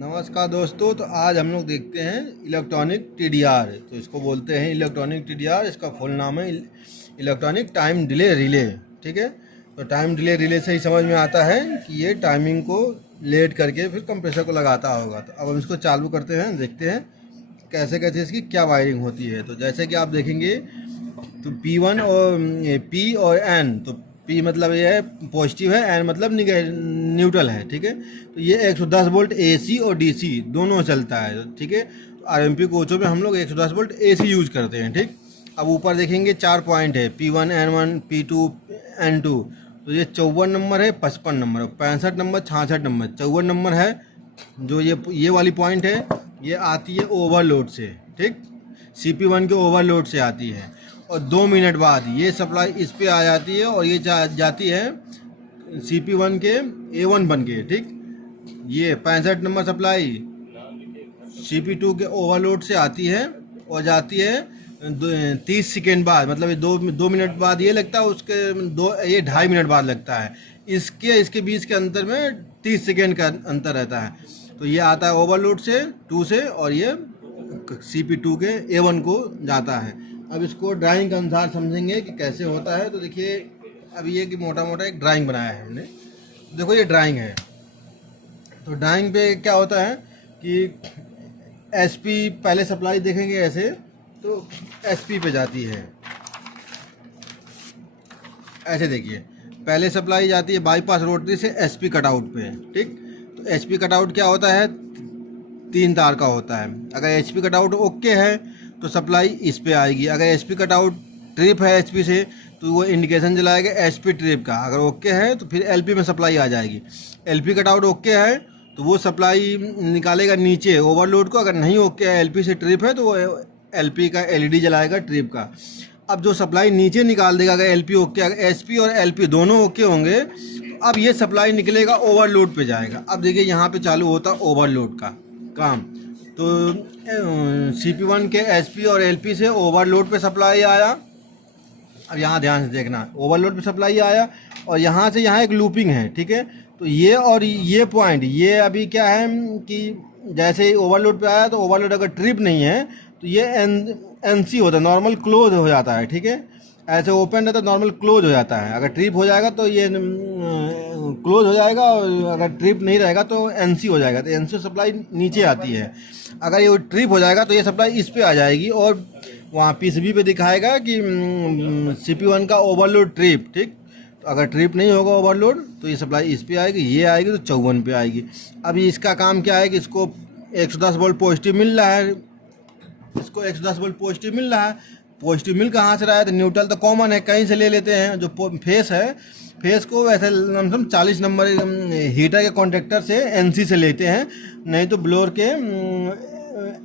नमस्कार दोस्तों। तो आज हम लोग देखते हैं इलेक्ट्रॉनिक टीडीआर। तो इसको बोलते हैं इलेक्ट्रॉनिक टीडीआर। इसका फुल नाम है इलेक्ट्रॉनिक टाइम डिले रिले। ठीक है। तो टाइम डिले रिले से ही समझ में आता है कि ये टाइमिंग को लेट करके फिर कंप्रेसर को लगाता होगा। तो अब हम इसको चालू करते हैं, देखते हैं कैसे कैसे इसकी क्या वायरिंग होती है। तो जैसे कि आप देखेंगे तो P1 और P और N, तो P मतलब ये है पॉजिटिव है, N मतलब न्यूट्रल है। ठीक है। तो ये 110 वोल्ट AC और DC दोनों चलता है। ठीक है। तो RMP कोचों में हम लोग 110 वोल्ट AC यूज करते हैं। ठीक। अब ऊपर देखेंगे 4 पॉइंट है, P1 N1 P2 N2। तो ये 54 नंबर है, 55 नंबर, 65 नंबर, 66 नंबर। 54 नंबर है जो ये वाली पॉइंट है, ये आती है ओवरलोड से। ठीक। CP1 के ओवरलोड से आती है और 2 मिनट बाद ये सप्लाई इस पे आ जाती है और ये जाती है CP1 के A1 बन के। ठीक। ये 65 नंबर सप्लाई CP2 के ओवरलोड से आती है और जाती है 30 सेकेंड बाद, मतलब ये दो मिनट बाद ये लगता है, उसके ये 2.5 मिनट बाद लगता है। इसके बीच के अंतर में 30 सेकेंड का अंतर रहता है। तो ये आता है ओवरलोड से 2 से और ये CP2 के A1 को जाता है। अब इसको ड्राइंग के अनुसार समझेंगे कि कैसे होता है। तो देखिए अभी ये कि मोटा मोटा एक ड्राइंग बनाया है हमने। देखो ये ड्राइंग है। तो ड्राइंग पे क्या होता है कि SP पहले सप्लाई देखेंगे ऐसे, तो SP पे जाती है ऐसे। देखिए पहले सप्लाई जाती है बाईपास रोटरी से SP कटआउट पे। ठीक। तो SP कटआउट क्या होता है, 3 तार का होता है। अगर HP कटआउट ओके है तो सप्लाई इस पे आएगी। अगर SP कटआउट ट्रिप है HP से तो वो इंडिकेशन जलाएगा SP ट्रिप का। अगर ओके है तो फिर LP में सप्लाई आ जाएगी। LP कटआउट ओके है तो वो सप्लाई निकालेगा नीचे ओवरलोड को। अगर नहीं ओके है, LP से ट्रिप है, तो वो LP का LED जलाएगा ट्रिप का। अब जो सप्लाई नीचे निकाल देगा, अगर LP ओके, अगर SP और LP दोनों ओके होंगे तो अब ये सप्लाई निकलेगा ओवरलोड पे जाएगा। अब देखिए यहाँ पे चालू होता ओवरलोड का काम। तो CP1 के SP और LP से ओवरलोड पे सप्लाई आया। अब यहाँ ध्यान से देखना, ओवरलोड पे सप्लाई आया और यहाँ से यहाँ एक लूपिंग है। ठीक है। तो ये और ये पॉइंट, ये अभी क्या है कि जैसे ही ओवरलोड पे आया तो ओवरलोड अगर ट्रिप नहीं है तो ये NC होता है, नॉर्मल क्लोज हो जाता है। ठीक है। ऐसे ओपन रहता है, नॉर्मल क्लोज हो जाता है। अगर ट्रिप हो जाएगा तो ये क्लोज हो जाएगा और अगर ट्रिप नहीं रहेगा तो NC हो जाएगा। तो NC सप्लाई नीचे आती है। अगर ये ट्रिप हो जाएगा तो ये सप्लाई इस पे आ जाएगी और वहाँ PCB पे दिखाएगा कि CP1 का ओवरलोड ट्रिप। ठीक। तो अगर ट्रिप नहीं होगा ओवरलोड तो ये सप्लाई इस पे आएगी, ये आएगी तो 54 पे आएगी। अभी इसका काम क्या है कि इसको 110 वोल्ट पॉजिटिव मिल रहा है, इसको 110 वोल्ट पॉजिटिव मिल रहा है। पॉजिटिव मिल कहाँ से रहा है, तो न्यूट्रल तो कॉमन है, कहीं से ले लेते हैं। जो फेस है, फेस को वैसे हम 40 नंबर हीटर के कॉन्ट्रेक्टर से NC से लेते हैं, नहीं तो ब्लोअर के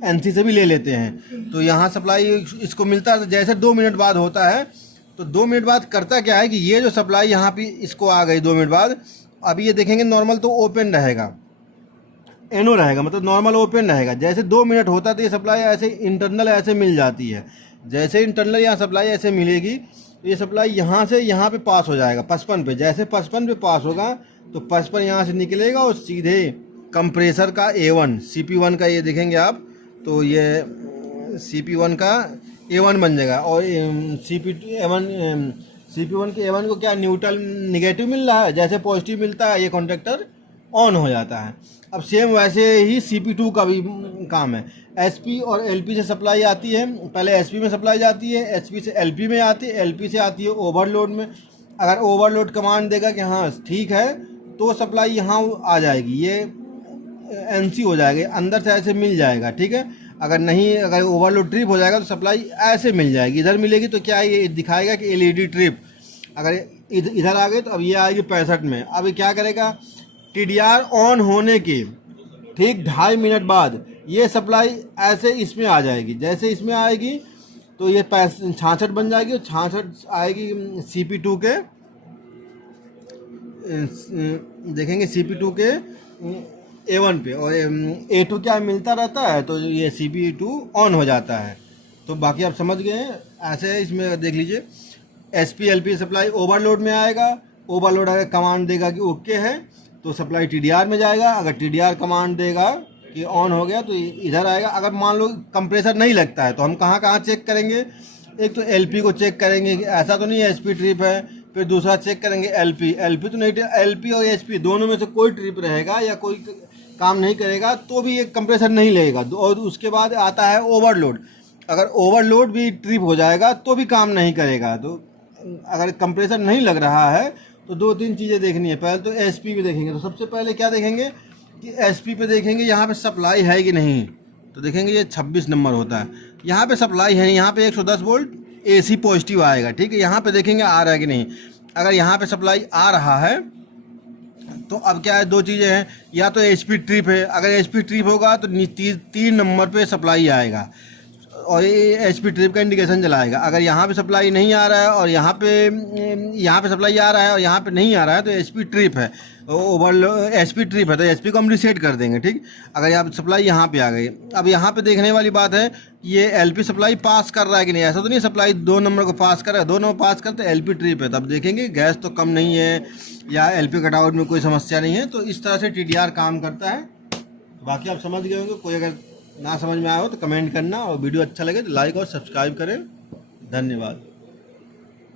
NC से भी ले लेते हैं। तो यहाँ सप्लाई इसको मिलता है। तो जैसे 2 मिनट बाद होता है तो 2 मिनट बाद करता क्या है कि ये जो सप्लाई यहाँ पे इसको आ गई 2 मिनट बाद। अभी ये देखेंगे नॉर्मल तो ओपन रहेगा, NO रहेगा, मतलब नॉर्मल ओपन रहेगा। जैसे 2 मिनट होता है तो ये सप्लाई ऐसे इंटरनल ऐसे मिल जाती है। जैसे इंटरनल यहाँ सप्लाई ऐसे मिलेगी तो ये सप्लाई यहाँ से यहाँ पे पास हो जाएगा 55 पे। जैसे 55 पे पास होगा तो 55 यहाँ से निकलेगा और सीधे कंप्रेसर का A1 CP1 का, ये देखेंगे आप तो ये CP1 का A1 बन जाएगा। और CP1 के A1 को क्या न्यूट्रल निगेटिव मिल रहा है, जैसे पॉजिटिव मिलता है ये कॉन्टेक्टर ऑन हो जाता है। अब सेम वैसे ही CP2 का भी काम है। SP और LP से सप्लाई आती है, पहले SP में सप्लाई जाती है, SP से LP में आती है, LP से आती है ओवरलोड में। अगर ओवरलोड कमांड देगा कि हाँ ठीक है तो सप्लाई यहाँ आ जाएगी, ये NC हो जाएगा, अंदर से ऐसे मिल जाएगा। ठीक है। अगर नहीं, अगर ओवरलोड ट्रिप हो जाएगा तो सप्लाई ऐसे मिल जाएगी, इधर मिलेगी। तो क्या ये दिखाएगा कि LED ट्रिप। अगर इधर आ गए तो अब ये आएगी 65 में। अब क्या करेगा, TDR ऑन होने के ठीक 2.5 मिनट बाद ये सप्लाई ऐसे इसमें आ जाएगी। जैसे इसमें आएगी तो ये 66 बन जाएगी और 66 आएगी CP2 के, देखेंगे CP2 के A1 पे। और A2 क्या मिलता रहता है तो ये CP2 ऑन हो जाता है। तो बाकी आप समझ गए हैं। ऐसे इसमें देख लीजिए SP LP सप्लाई ओवरलोड में आएगा। ओवरलोड अगर कमांड देगा कि ओके है तो सप्लाई TDR में जाएगा। अगर TDR कमांड देगा कि ऑन हो गया तो इधर आएगा। अगर मान लो कंप्रेसर नहीं लगता है तो हम कहाँ कहाँ चेक करेंगे, एक तो एलपी को चेक करेंगे कि ऐसा तो नहीं है एचपी ट्रिप है, फिर दूसरा चेक करेंगे एलपी तो नहीं, एलपी और एचपी दोनों में से कोई ट्रिप रहेगा या कोई काम नहीं करेगा तो भी ये कंप्रेसर नहीं लेगा। और उसके बाद आता है ओवरलोड, अगर ओवरलोड भी ट्रिप हो जाएगा तो भी काम नहीं करेगा। तो अगर कंप्रेसर नहीं लग रहा है तो 2-3 चीज़ें देखनी है। पहले तो एचपी भी देखेंगे, तो सबसे पहले क्या देखेंगे कि एचपी पे देखेंगे यहाँ पे सप्लाई है कि नहीं। तो देखेंगे ये 26 नंबर होता है, यहाँ पे सप्लाई है, यहाँ पे 110 वोल्ट एसी पॉजिटिव आएगा, ठीक है। यहाँ पे देखेंगे आ रहा है कि नहीं। अगर यहाँ पे सप्लाई आ रहा है तो अब क्या है, 2 चीज़ें हैं, या तो एचपी ट्रिप है, अगर एचपी ट्रिप होगा तो 3 नंबर पे सप्लाई आएगा और ये एचपी ट्रिप का इंडिकेशन जलाएगा। अगर यहाँ पे सप्लाई नहीं आ रहा है और यहाँ पे सप्लाई आ रहा है और यहाँ पे नहीं आ रहा है तो एचपी ट्रिप है, एचपी ट्रिप है, तो एचपी को हम रिसेट कर देंगे, ठीक। अगर यहाँ सप्लाई यहाँ पे आ गई, अब यहाँ पे देखने वाली बात है ये एलपी सप्लाई पास कर रहा है कि नहीं। ऐसा तो नहीं सप्लाई 2 नंबर को पास कर रहा है, 2 नंबर पास करते एलपी ट्रिप है, तब देखेंगे गैस तो कम नहीं है या एलपी कटआउट में कोई समस्या नहीं है। तो इस तरह से टीडीआर काम करता है। बाकी आप समझ गए होंगे, कोई अगर ना समझ में आया हो तो कमेंट करना, और वीडियो अच्छा लगे तो लाइक और सब्सक्राइब करें। धन्यवाद।